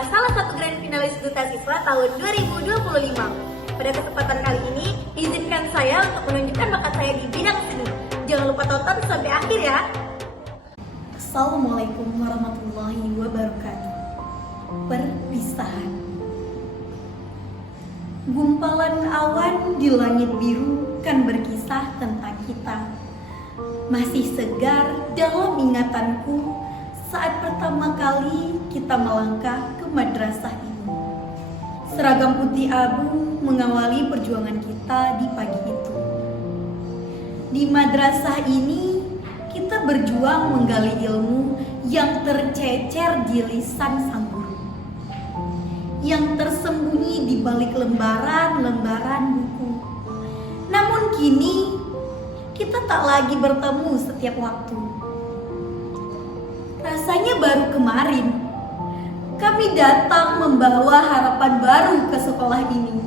adalah salah satu grand finalis Duta Siswa tahun 2025. Pada kesempatan kali ini, izinkan saya untuk menunjukkan bakat saya di bidang seni. Jangan lupa tonton sampai akhir ya. Assalamualaikum warahmatullahi wabarakatuh. Perpisahan. Gumpalan awan di langit biru kan berkisah tentang kita. Masih segar dalam ingatanku saat pertama kali kita melangkah ke madrasah ini. Seragam putih abu mengawali perjuangan kita di pagi itu. Di madrasah ini kita berjuang menggali ilmu yang tercecer di lisan sang guru, yang tersembunyi di balik lembaran-lembaran buku. Namun kini kita tak lagi bertemu setiap waktu. Rasanya baru kemarin kami datang membawa harapan baru ke sekolah ini.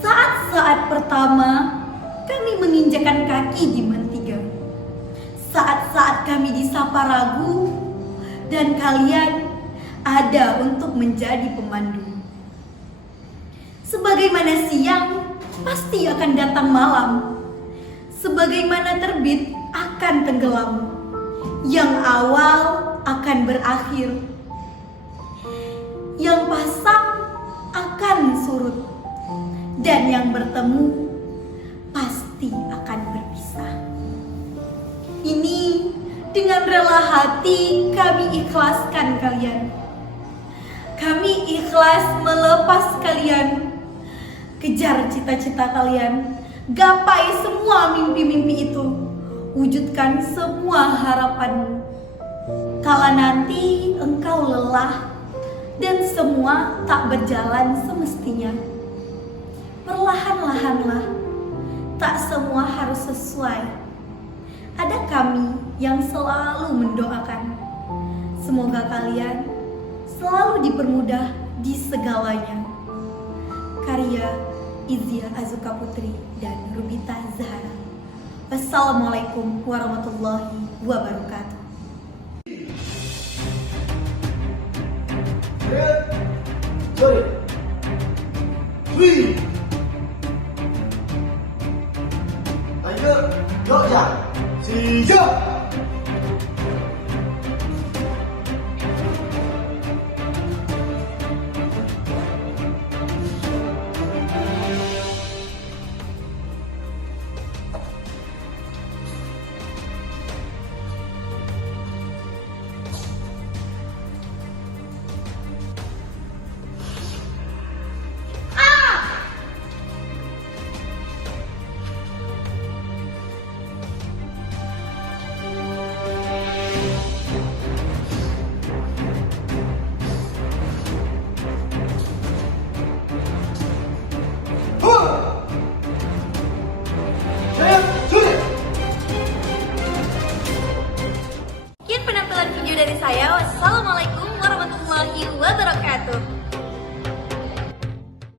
Saat-saat pertama kami menginjakan kaki di Mentiga. Saat-saat kami disapa ragu dan kalian ada untuk menjadi pemandu. Sebagaimana siang pasti akan datang malam. Sebagaimana terbit akan tenggelam. Yang awal akan berakhir. Yang pasang akan surut. Dan yang bertemu pasti akan berpisah. Ini dengan rela hati kami ikhlaskan kalian. Kami ikhlas melepas kalian. Kejar cita-cita kalian. Gapai semua mimpi-mimpi itu. Wujudkan semua harapanmu. Kala nanti engkau lelah dan semua tak berjalan semestinya, perlahan-lahanlah. Tak semua harus sesuai. Ada kami yang selalu mendoakan. Semoga kalian selalu dipermudah di segalanya. Karya Izia Azuka Putri dan Rubita Zahara. Wassalamualaikum warahmatullahi wabarakatuh. Sorry. 3. 来一个，摇一下，起劲。